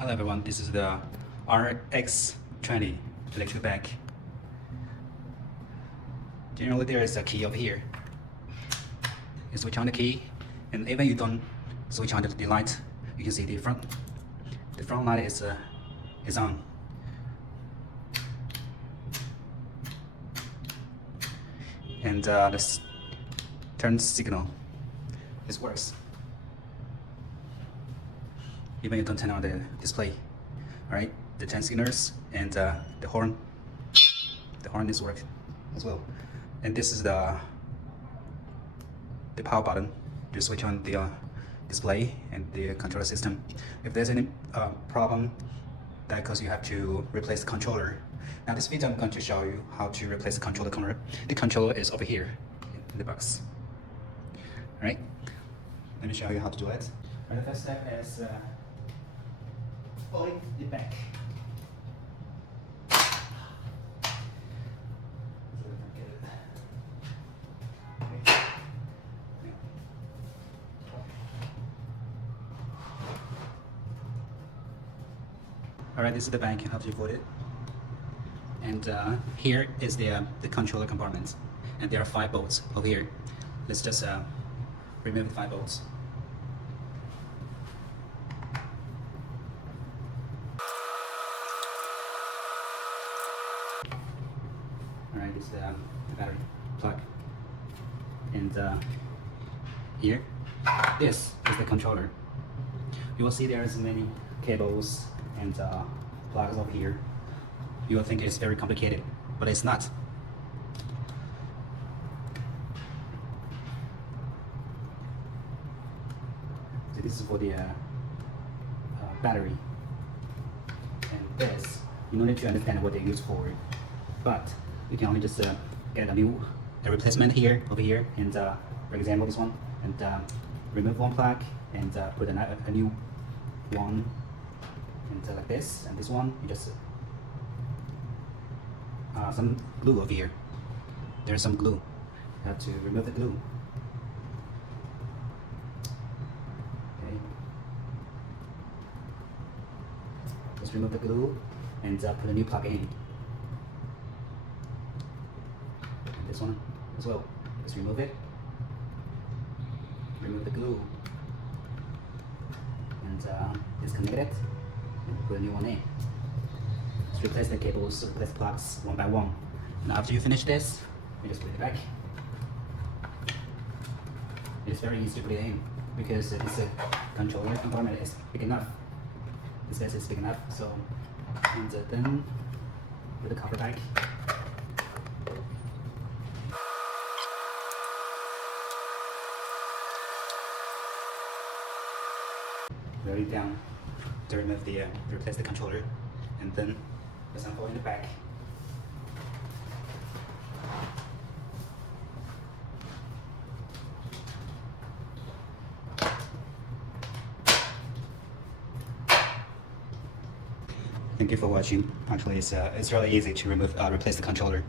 Hello everyone, this is the RX20 electric bike. Generally there is a key over here. You switch on the key, and even you don't switch on the light, you can see the front light is on. And this turn signal, this works. Even you don't turn on the display. Alright, the turn signals and the horn is working as well. And this is the power button to switch on the display and the controller system. If there's any problem, that cause you have to replace the controller. Now this video I'm going to show you how to replace the controller. The controller is over here in the box. Alright, let me show you how to do it. The first step is pulling it back. Alright, this is the back, how to put it. And here is the controller compartment. And there are 5 bolts over here. Let's just remove the 5 bolts. Alright, this is the battery plug. And here, this is the controller. You will see there is many cables and plugs over here. You will think it's very complicated, but it's not. So this is for the battery. And this, you don't need to understand what they're used for, but you can only just get a replacement here, over here, and for example this one, and remove one plug and put a new one, and like this, and this one you just some glue over here. There's some glue. You have to remove the glue. Okay. Just remove the glue and put a new plug in. And this one as well. Just remove it. Remove the glue. And disconnect it. And put a new one in. Just replace the cables, replace plugs one by one. And after you finish this, you just put it back. It's very easy to put it in because this controller compartment is big enough. The space is big enough, so and then put the cover back. Very down to remove the replace the controller, and then assemble in the back. Thank you for watching. Actually, it's really easy to replace the controller.